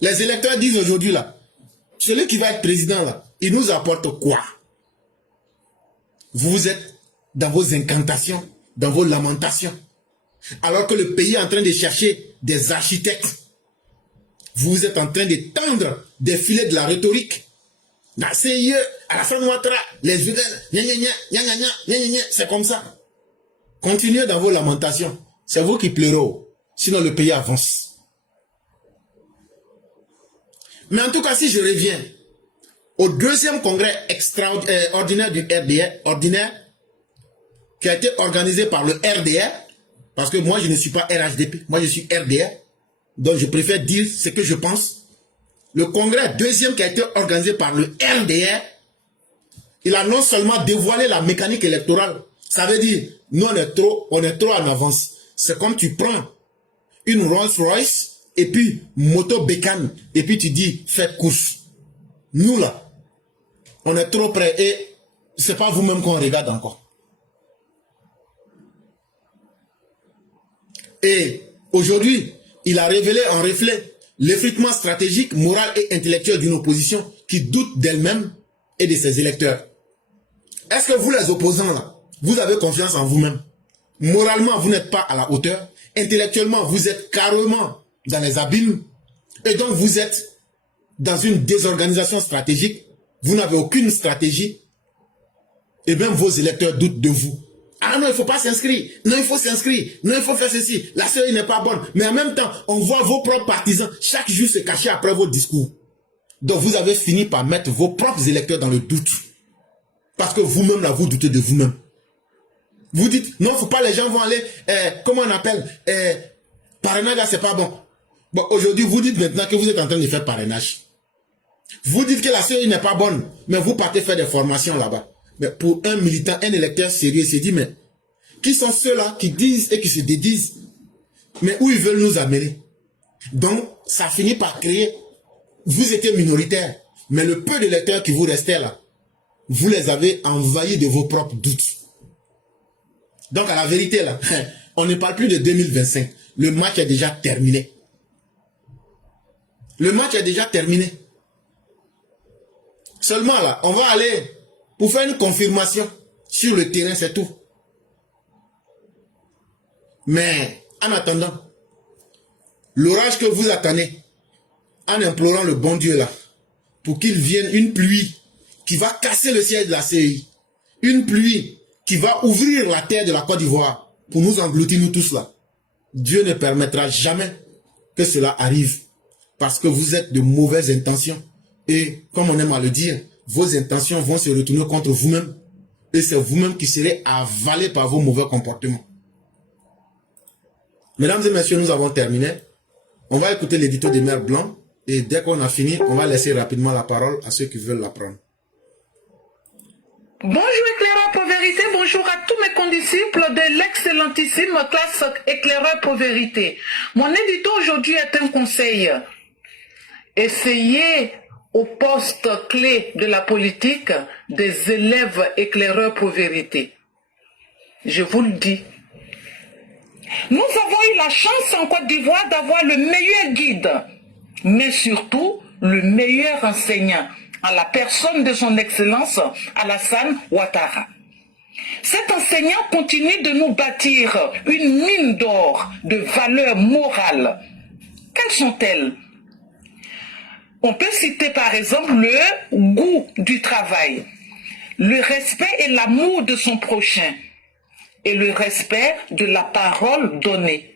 Les électeurs disent aujourd'hui là, celui qui va être président là, il nous apporte quoi? Vous êtes dans vos incantations, dans vos lamentations. Alors que le pays est en train de chercher des architectes. Vous êtes en train de tendre des filets de la rhétorique. La CIE, Alassane Ouattara, les judelles, c'est comme ça. Continuez dans vos lamentations. C'est vous qui pleurez. Sinon le pays avance. Mais en tout cas, si je reviens au deuxième congrès extraordinaire du RDR, qui a été organisé par le RDR, parce que moi je ne suis pas RHDP, moi je suis RDR, donc je préfère dire ce que je pense. Le congrès deuxième qui a été organisé par le RDR, il a non seulement dévoilé la mécanique électorale, ça veut dire, nous on est trop en avance. C'est comme tu prends une Rolls Royce, et puis moto bécane, et puis tu dis, faites course. Nous là, on est trop près, et c'est pas vous-même qu'on regarde encore. Et aujourd'hui, il a révélé en reflet l'effritement stratégique, moral et intellectuel d'une opposition qui doute d'elle-même et de ses électeurs. Est-ce que vous, les opposants, là, vous avez confiance en vous-même? Moralement, vous n'êtes pas à la hauteur. Intellectuellement, vous êtes carrément dans les abîmes. Et donc, vous êtes dans une désorganisation stratégique. Vous n'avez aucune stratégie. Et même vos électeurs doutent de vous. Ah non, il ne faut pas s'inscrire. Non, il faut s'inscrire. Non, il faut faire ceci. La CEI n'est pas bonne. Mais en même temps, on voit vos propres partisans chaque jour se cacher après vos discours. Donc, vous avez fini par mettre vos propres électeurs dans le doute. Parce que vous-même, là, vous doutez de vous-même. Vous dites, non, il ne faut pas, les gens vont aller, comment on appelle, parrainage, c'est pas bon. Bon, aujourd'hui, vous dites maintenant que vous êtes en train de faire parrainage. Vous dites que la CEI n'est pas bonne, mais vous partez faire des formations là-bas. Mais pour un militant, un électeur sérieux, il s'est dit, mais qui sont ceux-là qui disent et qui se dédisent? Mais où ils veulent nous amener? Donc, ça finit par créer, vous étiez minoritaire, mais le peu d'électeurs qui vous restaient là, vous les avez envahis de vos propres doutes. Donc, à la vérité là, on ne parle plus de 2025. Le match est déjà terminé. Le match est déjà terminé. Seulement là, on va aller pour faire une confirmation sur le terrain, c'est tout. Mais en attendant, l'orage que vous attendez, en implorant le bon Dieu là, pour qu'il vienne une pluie qui va casser le ciel de la CEI, une pluie qui va ouvrir la terre de la Côte d'Ivoire pour nous engloutir nous tous là. Dieu ne permettra jamais que cela arrive parce que vous êtes de mauvaises intentions. Et comme on aime à le dire, vos intentions vont se retourner contre vous-même. Et c'est vous-même qui serez avalé par vos mauvais comportements. Mesdames et messieurs, nous avons terminé. On va écouter l'édito des Mères Blancs. Et dès qu'on a fini, on va laisser rapidement la parole à ceux qui veulent la prendre. Bonjour éclaireur pour vérité, bonjour à tous mes condisciples de l'excellentissime classe éclaireur pour vérité. Mon édito aujourd'hui est un conseil. Essayez au poste clé de la politique des élèves éclaireurs pour vérité. Je vous le dis. Nous avons eu la chance en Côte d'Ivoire d'avoir le meilleur guide, mais surtout le meilleur enseignant, à la personne de son excellence Alassane Ouattara. Cet enseignant continue de nous bâtir une mine d'or de valeurs morales. Quelles sont-elles? On peut citer par exemple le goût du travail, le respect et l'amour de son prochain et le respect de la parole donnée.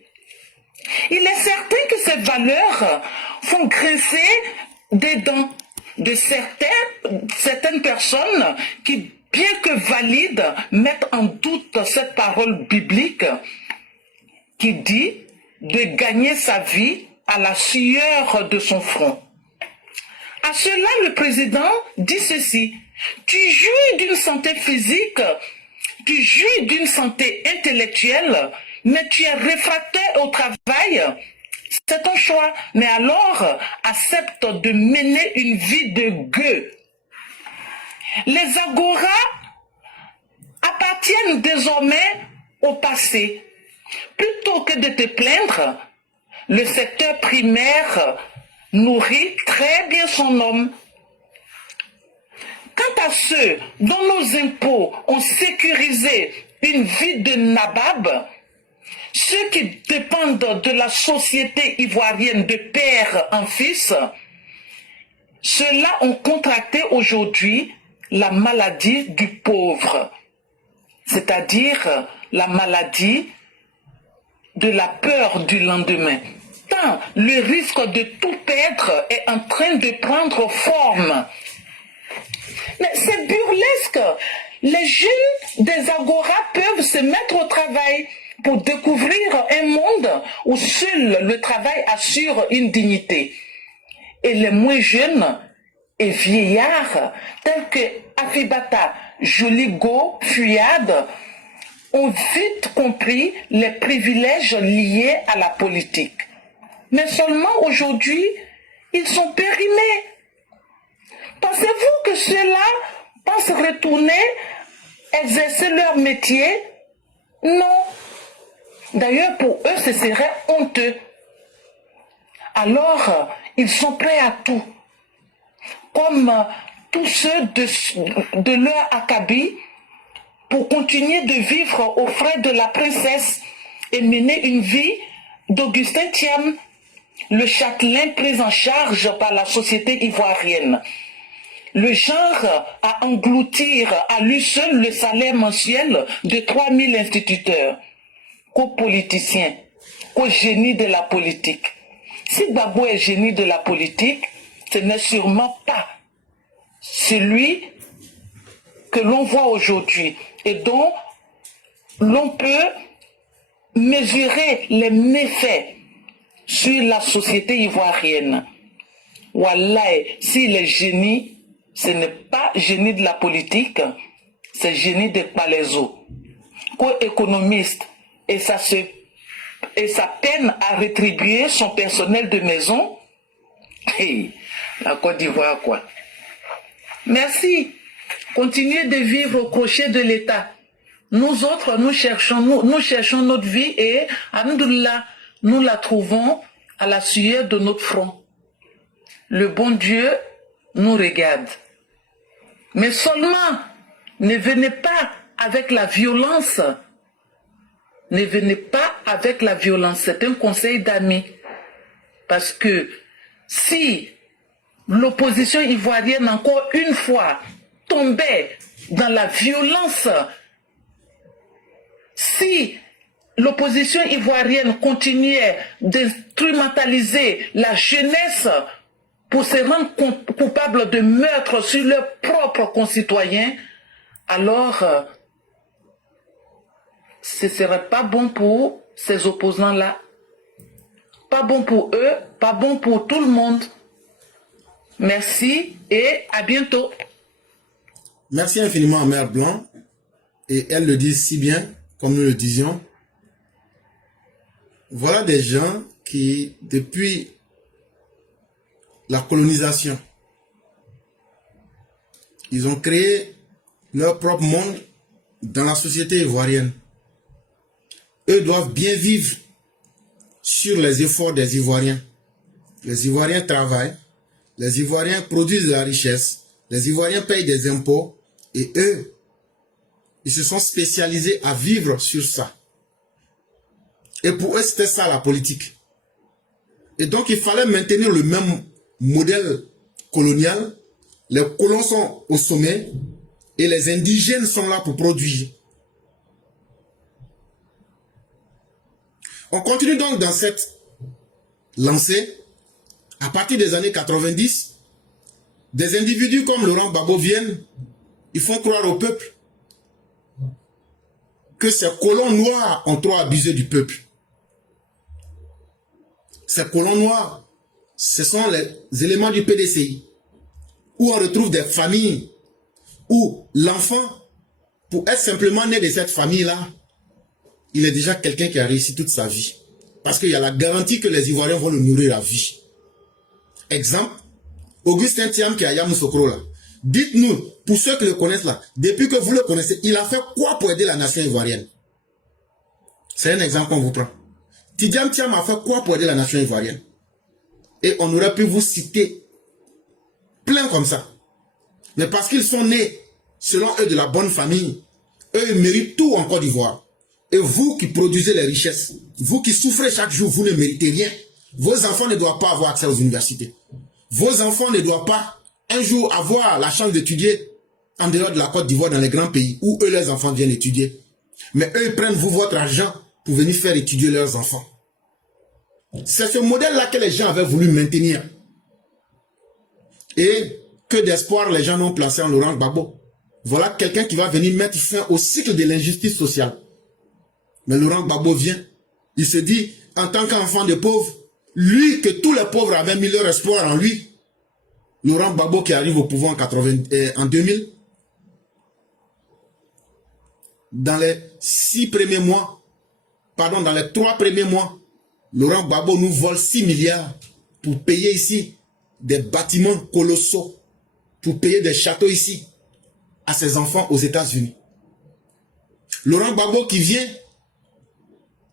Il est certain que ces valeurs font grincer des dents de certaines personnes qui, bien que valides, mettent en doute cette parole biblique qui dit de gagner sa vie à la sueur de son front. À cela, le président dit ceci: tu jouis d'une santé physique, tu jouis d'une santé intellectuelle, mais tu es réfractaire au travail. C'est ton choix, mais alors accepte de mener une vie de gueux. Les agoras appartiennent désormais au passé. Plutôt que de te plaindre, le secteur primaire nourrit très bien son homme. Quant à ceux dont nos impôts ont sécurisé une vie de nabab, ceux qui dépendent de la société ivoirienne de père en fils, ceux-là ont contracté aujourd'hui la maladie du pauvre, c'est-à-dire la maladie de la peur du lendemain. Tant le risque de tout perdre est en train de prendre forme. Mais c'est burlesque. Les jeunes des agoras peuvent se mettre au travail pour découvrir un monde où seul le travail assure une dignité. Et les moins jeunes et vieillards, tels que Afibata, Joligo, Fuyad, ont vite compris les privilèges liés à la politique. Mais seulement aujourd'hui, ils sont périmés. Pensez-vous que ceux-là pensent retourner exercer leur métier? Non. D'ailleurs, pour eux, ce serait honteux. Alors, ils sont prêts à tout. Comme tous ceux de leur acabit, pour continuer de vivre aux frais de la princesse et mener une vie d'Augustin Thiam, le châtelain pris en charge par la société ivoirienne. Le genre à engloutir à lui seul le salaire mensuel de 3000 instituteurs, qu'aux politiciens, qu'aux génies de la politique. Si Gbagbo est génie de la politique, ce n'est sûrement pas celui que l'on voit aujourd'hui et dont l'on peut mesurer les méfaits sur la société ivoirienne. Wallahi, s'il est génie, ce n'est pas génie de la politique, c'est génie des palaisos. Co-économiste, et ça peine à rétribuer son personnel de maison. Hey, la Côte d'Ivoire, quoi. Merci. Continuez de vivre au crochet de l'État. Nous autres, nous cherchons notre vie et, alhamdoulilah, nous la trouvons à la sueur de notre front. Le bon Dieu nous regarde. Mais seulement, ne venez pas avec la violence. Ne venez pas avec la violence. C'est un conseil d'amis. Parce que si l'opposition ivoirienne, encore une fois, tombait dans la violence, si l'opposition ivoirienne continuait d'instrumentaliser la jeunesse pour se rendre coupable de meurtre sur leurs propres concitoyens, alors ce ne serait pas bon pour ces opposants-là. Pas bon pour eux, pas bon pour tout le monde. Merci et à bientôt. Merci infiniment à Mère Blanc. Et elle le dit si bien, comme nous le disions. Voilà des gens qui, depuis la colonisation, ils ont créé leur propre monde dans la société ivoirienne. Eux doivent bien vivre sur les efforts des Ivoiriens. Les Ivoiriens travaillent, les Ivoiriens produisent de la richesse, les Ivoiriens payent des impôts et eux, ils se sont spécialisés à vivre sur ça. Et pour eux, c'était ça la politique. Et donc, il fallait maintenir le même modèle colonial. Les colons sont au sommet et les indigènes sont là pour produire. On continue donc dans cette lancée. À partir des années 90, des individus comme Laurent Gbagbo viennent, ils font croire au peuple que ces colons noirs ont trop abusé du peuple. ces colons noirs, ce sont les éléments du PDCI, où on retrouve des familles, où l'enfant, pour être simplement né de cette famille-là, il est déjà quelqu'un qui a réussi toute sa vie. Parce qu'il y a la garantie que les Ivoiriens vont le nourrir à vie. Exemple, Augustin Thiam qui est à Yamoussoukro là. Dites-nous, pour ceux qui le connaissent là, depuis que vous le connaissez, il a fait quoi pour aider la nation ivoirienne? C'est un exemple qu'on vous prend. Tidjam Thiam a fait quoi pour aider la nation ivoirienne? Et on aurait pu vous citer plein comme ça. Mais parce qu'ils sont nés, selon eux, de la bonne famille, eux, ils méritent tout en Côte d'Ivoire. Et vous qui produisez les richesses, vous qui souffrez chaque jour, vous ne méritez rien. Vos enfants ne doivent pas avoir accès aux universités. Vos enfants ne doivent pas un jour avoir la chance d'étudier en dehors de la Côte d'Ivoire dans les grands pays où eux, leurs enfants viennent étudier. Mais eux, ils prennent vous votre argent pour venir faire étudier leurs enfants. C'est ce modèle-là que les gens avaient voulu maintenir. Et que d'espoir les gens ont placé en Laurent Gbagbo. Voilà quelqu'un qui va venir mettre fin au cycle de l'injustice sociale. Mais Laurent Gbagbo vient, il se dit, en tant qu'enfant de pauvre, lui que tous les pauvres avaient mis leur espoir en lui, Laurent Gbagbo qui arrive au pouvoir en 2000, dans les 3 premiers mois, Laurent Gbagbo nous vole 6 milliards pour payer ici des bâtiments colossaux, pour payer des châteaux ici à ses enfants aux États-Unis. Laurent Gbagbo qui vient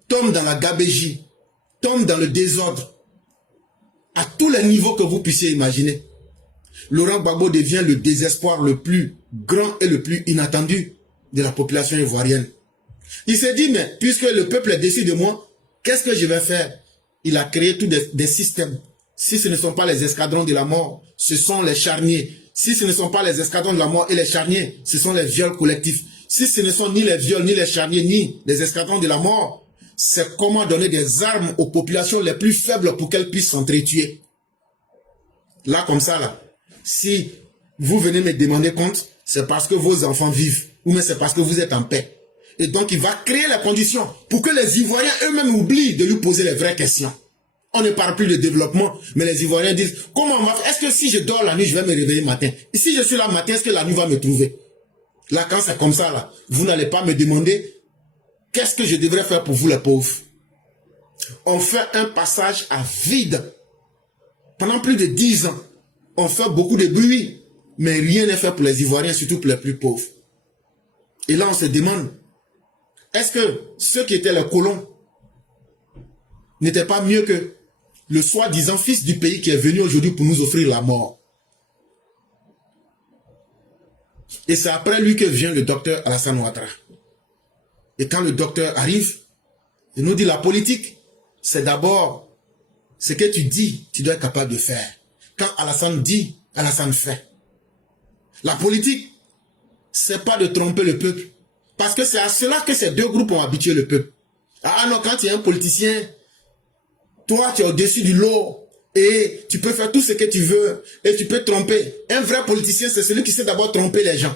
tombe dans la gabégie, tombe dans le désordre, à tous les niveaux que vous puissiez imaginer. Laurent Gbagbo devient le désespoir le plus grand et le plus inattendu de la population ivoirienne. Il s'est dit, mais puisque le peuple est déçu de moi, qu'est-ce que je vais faire? Il a créé tous des systèmes. Si ce ne sont pas les escadrons de la mort, ce sont les charniers. Si ce ne sont pas les escadrons de la mort et les charniers, ce sont les viols collectifs. Si ce ne sont ni les viols, ni les charniers, ni les escadrons de la mort, c'est comment donner des armes aux populations les plus faibles pour qu'elles puissent s'entretuer. Là, comme ça, là, si vous venez me demander compte, c'est parce que vos enfants vivent, ou bien c'est parce que vous êtes en paix. Et donc, il va créer les conditions pour que les Ivoiriens eux-mêmes oublient de lui poser les vraies questions. On ne parle plus de développement, mais les Ivoiriens disent, comment on va faire? Est-ce que si je dors la nuit, je vais me réveiller le matin? Et si je suis là le matin, est-ce que la nuit va me trouver? Là, quand c'est comme ça, là, vous n'allez pas me demander qu'est-ce que je devrais faire pour vous les pauvres? On fait un passage à vide. Pendant plus de 10 ans, on fait beaucoup de bruit, mais rien n'est fait pour les Ivoiriens, surtout pour les plus pauvres. Et là, on se demande, est-ce que ceux qui étaient les colons n'étaient pas mieux que le soi-disant fils du pays qui est venu aujourd'hui pour nous offrir la mort? Et c'est après lui que vient le docteur Alassane Ouattara. Et quand le docteur arrive, il nous dit la politique, c'est d'abord ce que tu dis, tu dois être capable de faire. Quand Alassane dit, Alassane fait. La politique, c'est pas de tromper le peuple. Parce que c'est à cela que ces deux groupes ont habitué le peuple. Ah non, quand tu es un politicien, toi tu es au-dessus du lot et tu peux faire tout ce que tu veux et tu peux tromper. Un vrai politicien, c'est celui qui sait d'abord tromper les gens.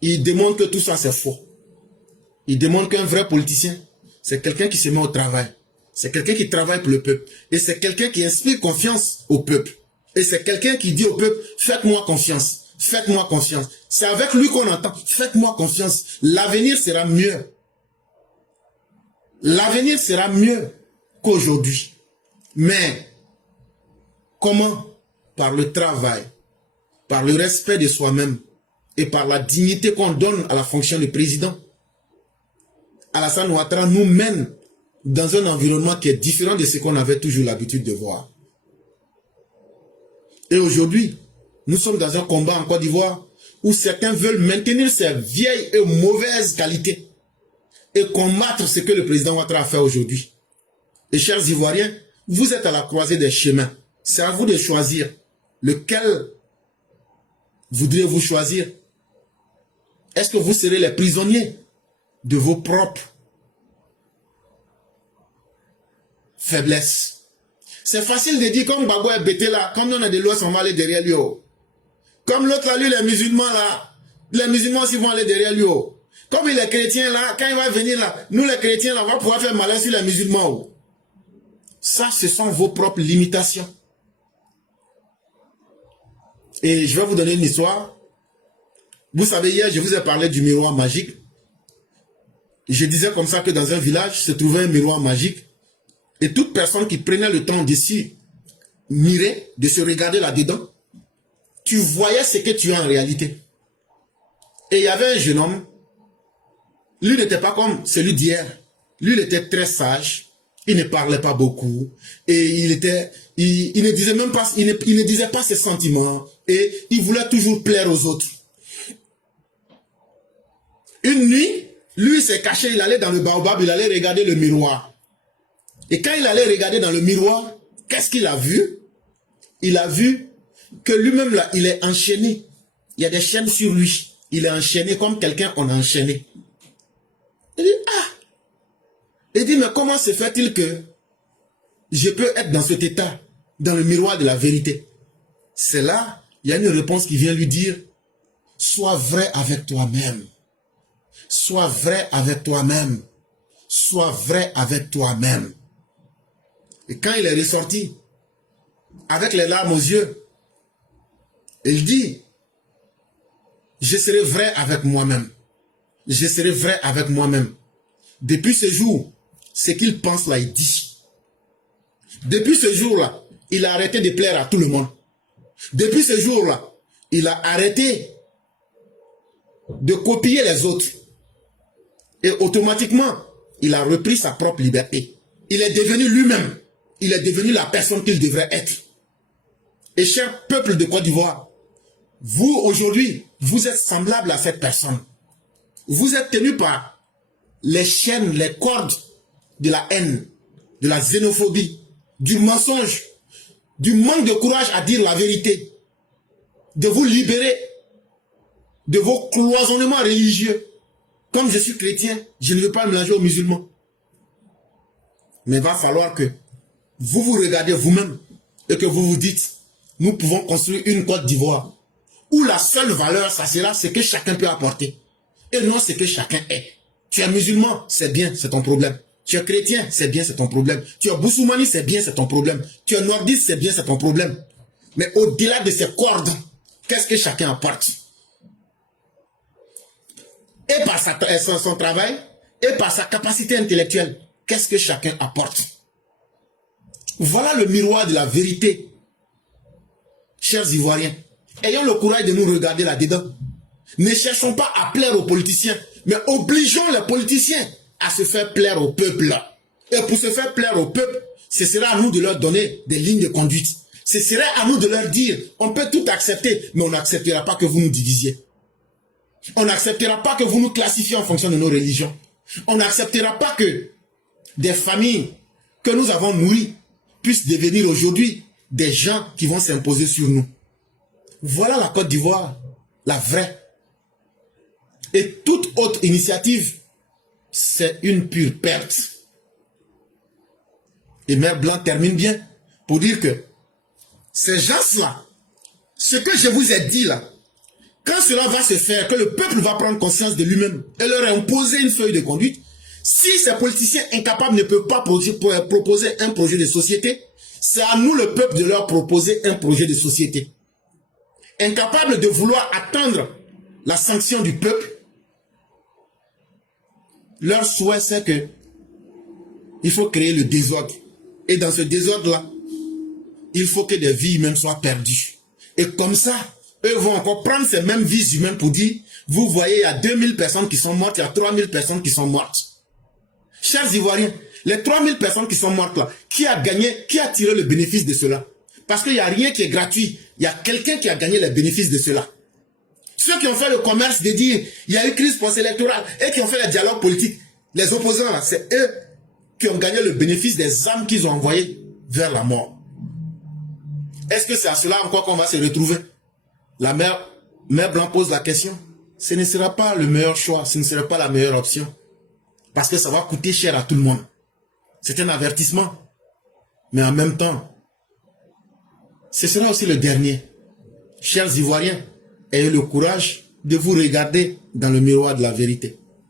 Il démontre que tout ça c'est faux. Il démontre qu'un vrai politicien, c'est quelqu'un qui se met au travail. C'est quelqu'un qui travaille pour le peuple. Et c'est quelqu'un qui inspire confiance au peuple. Et c'est quelqu'un qui dit au peuple, faites-moi confiance. Faites-moi confiance. C'est avec lui qu'on entend, faites-moi confiance. L'avenir sera mieux. L'avenir sera mieux qu'aujourd'hui. Mais, comment? Par le travail, par le respect de soi-même et par la dignité qu'on donne à la fonction de président. Alassane Ouattara nous mène dans un environnement qui est différent de ce qu'on avait toujours l'habitude de voir. Et aujourd'hui, nous sommes dans un combat en Côte d'Ivoire où certains veulent maintenir ces vieilles et mauvaises qualités et combattre ce que le président Ouattara a fait aujourd'hui. Et chers Ivoiriens, vous êtes à la croisée des chemins. C'est à vous de choisir lequel voudriez-vous choisir. Est-ce que vous serez les prisonniers de vos propres faiblesses? C'est facile de dire comme Gbagbo est bêté là, comme on a des lois, on va aller derrière lui. Comme l'autre là, lui, les musulmans là, les musulmans aussi vont aller derrière lui. Comme il est chrétien là, quand il va venir là, nous les chrétiens là, on va pouvoir faire malin sur les musulmans. Ça, ce sont vos propres limitations. Et je vais vous donner une histoire. Vous savez, hier, je vous ai parlé du miroir magique. Je disais comme ça que dans un village se trouvait un miroir magique. Et toute personne qui prenait le temps de s'y mirer, de se regarder là-dedans, tu voyais ce que tu as en réalité. Et il y avait un jeune homme. Lui n'était pas comme celui d'hier. Lui, il était très sage. Il ne parlait pas beaucoup. Et il ne disait même pas, il ne disait pas ses sentiments. Et il voulait toujours plaire aux autres. Une nuit, lui s'est caché, il allait dans le baobab, il allait regarder le miroir. Et quand il allait regarder dans le miroir, qu'est-ce qu'il a vu? Il a vu que lui-même là, il est enchaîné. Il y a des chaînes sur lui. Il est enchaîné comme quelqu'un on a enchaîné. Il dit, ah! Il dit, mais comment se fait-il que je peux être dans cet état, dans le miroir de la vérité? C'est là, il y a une réponse qui vient lui dire, sois vrai avec toi-même. Sois vrai avec toi-même. Sois vrai avec toi-même. Et quand il est ressorti, avec les larmes aux yeux, il dit, je serai vrai avec moi-même. Je serai vrai avec moi-même. Depuis ce jour, ce qu'il pense là, il dit. Depuis ce jour-là, il a arrêté de plaire à tout le monde. Depuis ce jour-là, il a arrêté de copier les autres. Et automatiquement, il a repris sa propre liberté. Il est devenu lui-même. Il est devenu la personne qu'il devrait être. Et cher peuple de Côte d'Ivoire, vous aujourd'hui, vous êtes semblable à cette personne. Vous êtes tenu par les chaînes, les cordes de la haine, de la xénophobie, du mensonge, du manque de courage à dire la vérité, de vous libérer de vos cloisonnements religieux. Comme je suis chrétien, je ne veux pas me mélanger aux musulmans. Mais il va falloir que vous vous regardez vous-même et que vous vous dites, nous pouvons construire une Côte d'Ivoire où la seule valeur, ça sera ce que chacun peut apporter et non ce que chacun est. Tu es musulman, c'est bien, c'est ton problème. Tu es chrétien, c'est bien, c'est ton problème. Tu es boussoumani, c'est bien, c'est ton problème. Tu es nordiste, c'est bien, c'est ton problème. Mais au-delà de ces cordes, qu'est-ce que chacun apporte? Et par son travail, et par sa capacité intellectuelle, qu'est-ce que chacun apporte? Voilà le miroir de la vérité. Chers Ivoiriens, ayons le courage de nous regarder là-dedans. Ne cherchons pas à plaire aux politiciens, mais obligeons les politiciens à se faire plaire au peuple. Et pour se faire plaire au peuple, ce sera à nous de leur donner des lignes de conduite. Ce serait à nous de leur dire, on peut tout accepter, mais on n'acceptera pas que vous nous divisiez. On n'acceptera pas que vous nous classifiez en fonction de nos religions. On n'acceptera pas que des familles que nous avons nourries puissent devenir aujourd'hui des gens qui vont s'imposer sur nous. Voilà la Côte d'Ivoire, la vraie. Et toute autre initiative, c'est une pure perte. Et Mère Blanc termine bien pour dire que ces gens-là, ce que je vous ai dit là, quand cela va se faire, que le peuple va prendre conscience de lui-même et leur imposer une feuille de conduite, si ces politiciens incapables ne peuvent pas proposer un projet de société, c'est à nous le peuple de leur proposer un projet de société. Incapables de vouloir attendre la sanction du peuple, leur souhait c'est que il faut créer le désordre. Et dans ce désordre-là, il faut que des vies humaines soient perdues. Et comme ça, eux vont encore prendre ces mêmes vies humaines pour dire, vous voyez, il y a 2000 personnes qui sont mortes, il y a 3000 personnes qui sont mortes. Chers Ivoiriens, les 3000 personnes qui sont mortes là, qui a gagné, qui a tiré le bénéfice de cela? Parce qu'il n'y a rien qui est gratuit. Il y a quelqu'un qui a gagné les bénéfices de cela. Ceux qui ont fait le commerce de dire, il y a eu crise post-électorale, et qui ont fait le dialogue politique, les opposants là, c'est eux qui ont gagné le bénéfice des âmes qu'ils ont envoyées vers la mort. Est-ce que c'est à cela encore qu'on va se retrouver? La mère Blanc pose la question. Ce ne sera pas le meilleur choix, ce ne sera pas la meilleure option. Parce que ça va coûter cher à tout le monde. C'est un avertissement. Mais en même temps, ce sera aussi le dernier. Chers Ivoiriens, ayez le courage de vous regarder dans le miroir de la vérité.